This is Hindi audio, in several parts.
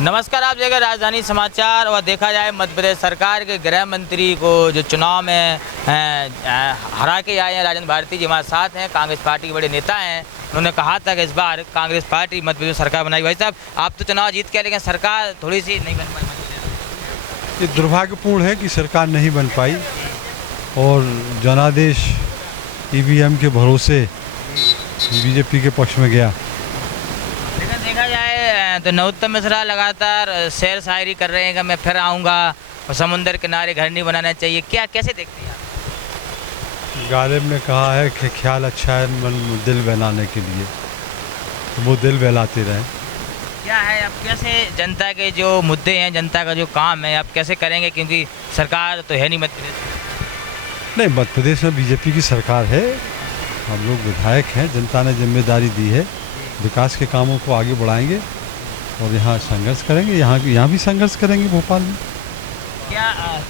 नमस्कार, आप देख राजधानी समाचार। और देखा जाए मध्य प्रदेश सरकार के गृह मंत्री को जो चुनाव में हरा के आए हैं राजेंद्र भारती जी हमारे साथ हैं, कांग्रेस पार्टी के बड़े नेता हैं। उन्होंने कहा था कि इस बार कांग्रेस पार्टी मध्य प्रदेश सरकार बनाई। भाई साहब, आप तो चुनाव जीत के, लेकिन सरकार थोड़ी सी नहीं बन पाई। ये दुर्भाग्यपूर्ण है कि सरकार नहीं बन पाई और जनादेश ईवीएम के भरोसे बीजेपी के पक्ष में गया। लेकिन देखा जाए तो नरोत्तम मिश्रा लगातार शेर शायरी कर रहे हैं कि मैं फिर आऊँगा और समुद्र किनारे घर नहीं बनाना चाहिए। क्या कैसे देखते हैं आप? गालिब ने कहा है कि ख्याल अच्छा है मन दिल बहलाने के लिए, तो वो दिल बहलाते रहें। क्या है अब कैसे जनता के जो मुद्दे हैं, जनता का जो काम है, आप कैसे करेंगे? क्योंकि सरकार तो है नहीं मध्य प्रदेश। नहीं, मध्य प्रदेश में बीजेपी की सरकार है, हम लोग विधायक हैं, जनता ने जिम्मेदारी दी है, विकास के कामों को आगे बढ़ाएंगे और यहाँ संघर्ष करेंगे। यहाँ भी संघर्ष करेंगे भोपाल में।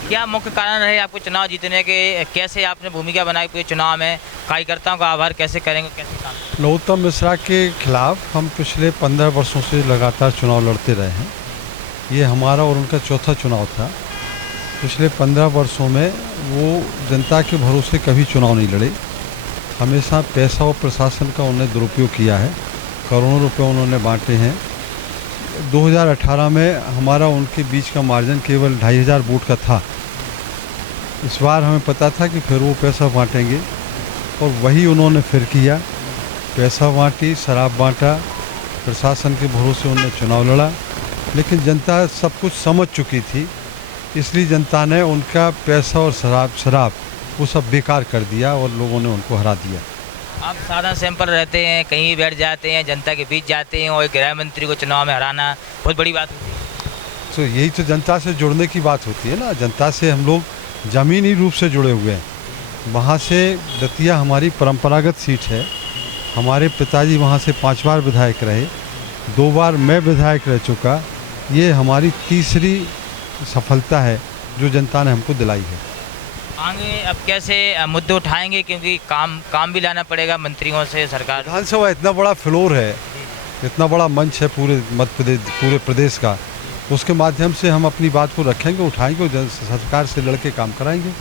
क्या मुख्य कारण रहे आपको चुनाव जीतने के? कैसे आपने भूमिका बनाई पूरे चुनाव में? कार्यकर्ताओं का आभार कैसे करेंगे, कैसे काम? नरोत्तम मिश्रा के खिलाफ हम पिछले 15 वर्षों से लगातार चुनाव लड़ते रहे हैं। ये हमारा और उनका चौथा चुनाव था। पिछले 15 वर्षों में वो जनता के भरोसे कभी चुनाव नहीं लड़े। हमेशा पैसा और प्रशासन का उन्होंने दुरुपयोग किया है। करोड़ों रुपए उन्होंने बांटे हैं। 2018 में हमारा उनके बीच का मार्जिन केवल 2500 वोट का था। इस बार हमें पता था कि फिर वो पैसा बांटेंगे और वही उन्होंने फिर किया। पैसा बांटी, शराब बांटा, प्रशासन के भरोसे उन्होंने चुनाव लड़ा। लेकिन जनता सब कुछ समझ चुकी थी, इसलिए जनता ने उनका पैसा और शराब वो सब बेकार कर दिया और लोगों ने उनको हरा दिया। आप साधारण सैंपल रहते हैं, कहीं भी बैठ जाते हैं, जनता के बीच जाते हैं और एक गृह मंत्री को चुनाव में हराना बहुत बड़ी बात होती है। तो यही तो जनता से जुड़ने की बात होती है ना। जनता से हम लोग ज़मीनी रूप से जुड़े हुए हैं। वहाँ से दतिया हमारी परंपरागत सीट है। हमारे पिताजी वहाँ से 5 बार विधायक रहे, 2 बार मैं विधायक रह चुका। ये हमारी तीसरी सफलता है जो जनता ने हमको दिलाई है। आगे अब कैसे मुद्दे उठाएंगे? क्योंकि काम भी लाना पड़ेगा मंत्रियों से सरकार। विधानसभा इतना बड़ा फ्लोर है, इतना बड़ा मंच है पूरे मध्य प्रदेश, पूरे प्रदेश का। उसके माध्यम से हम अपनी बात को रखेंगे, उठाएंगे और सरकार से लड़के काम कराएंगे।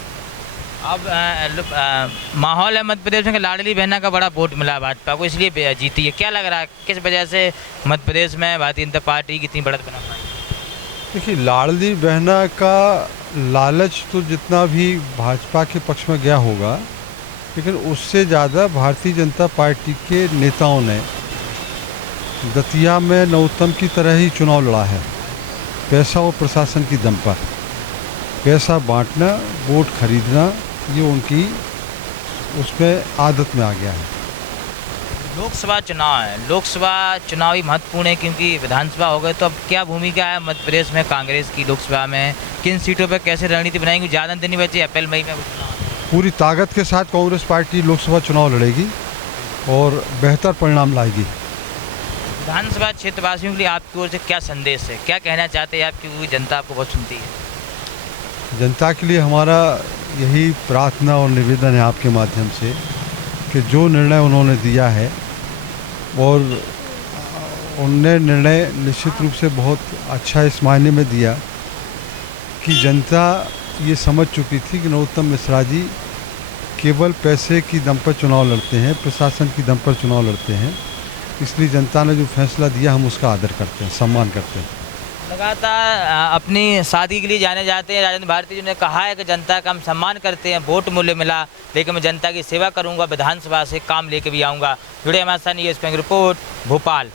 अब माहौल है मध्य प्रदेश में लाडली बहना का बड़ा वोट मिला भाजपा को, इसलिए जीती है। क्या लग रहा है किस वजह से मध्य प्रदेश में भारतीय जनता पार्टी की इतनी बढ़त बना पाई? देखिए, लाडली बहना का लालच तो जितना भी भाजपा के पक्ष में गया होगा, लेकिन उससे ज़्यादा भारतीय जनता पार्टी के नेताओं ने दतिया में नरोत्तम की तरह ही चुनाव लड़ा है। पैसा और प्रशासन की दम पर पैसा बांटना, वोट खरीदना, ये उनकी उसमें आदत में आ गया है। लोकसभा चुनाव है, लोकसभा चुनाव ही महत्वपूर्ण है क्योंकि विधानसभा हो गए। तो अब क्या भूमिका है मध्य प्रदेश में कांग्रेस की लोकसभा में? किन सीटों पर कैसे रणनीति बनाएंगे? ज़्यादा दिन नहीं बचे, अप्रैल मई में चुनाव। पूरी ताकत के साथ कांग्रेस पार्टी लोकसभा चुनाव लड़ेगी और बेहतर परिणाम लाएगी। विधानसभा क्षेत्रवासियों के लिए आपकी ओर से क्या संदेश है? क्या कहना चाहते हैं आप, क्योंकि जनता आपको बहुत सुनती है? जनता के लिए हमारा यही प्रार्थना और निवेदन है आपके माध्यम से कि जो निर्णय उन्होंने दिया है, और उनने निर्णय निश्चित रूप से बहुत अच्छा इस मायने में दिया कि जनता ये समझ चुकी थी कि नरोत्तम मिश्रा जी केवल पैसे की दम पर चुनाव लड़ते हैं, प्रशासन की दम पर चुनाव लड़ते हैं। इसलिए जनता ने जो फैसला दिया हम उसका आदर करते हैं, सम्मान करते हैं। लगातार अपनी शादी के लिए जाने जाते हैं राजेंद्र भारती जी ने कहा है कि जनता का हम सम्मान करते हैं, वोट मूल्य मिला, लेकिन मैं जनता की सेवा करूंगा, विधानसभा से काम लेके भी आऊँगा। जुड़े हमारे साथ ये रिपोर्ट भोपाल।